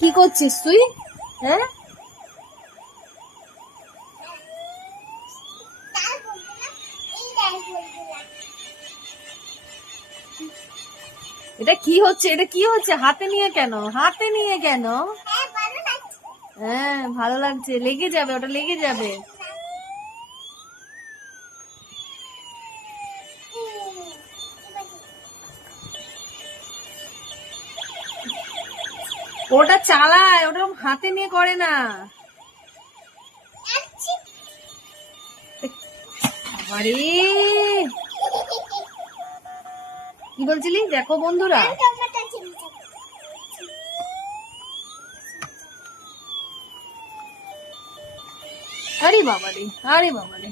কি করছিস তুই? হ্যাঁ, এটা কি হচ্ছে? এটা কি হচ্ছে? হাতে নিয়ে কেন? হাতে নিয়ে কেন? হ্যাঁ, ভালো লাগছে। লেগে যাবে, ওটা লেগে যাবে। ওটা চালায়, ওটা হাতে নিয়ে করে না। আরে কি বলছিলি? দেখো বন্ধুরা, আরে বাবারে, আরে বাবারে,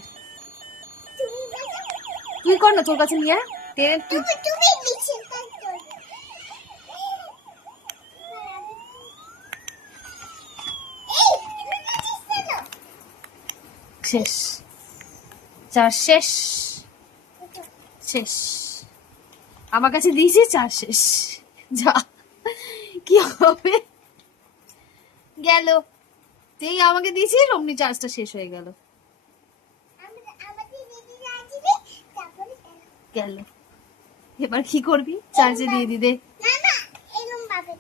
তুই কর না, তোর কাছে নিয়ে আয়। টেনে শেষ, চার শেষ, শেষ। আমার কাছে দিয়েছি, চার শেষ। যা, কি হবে? গেল, তুই আমাকে দিয়েছিস, অমনি চার্জটা শেষ হয়ে গেল। গেল, এবার কি করবি? চার্জে দিয়ে দি দে।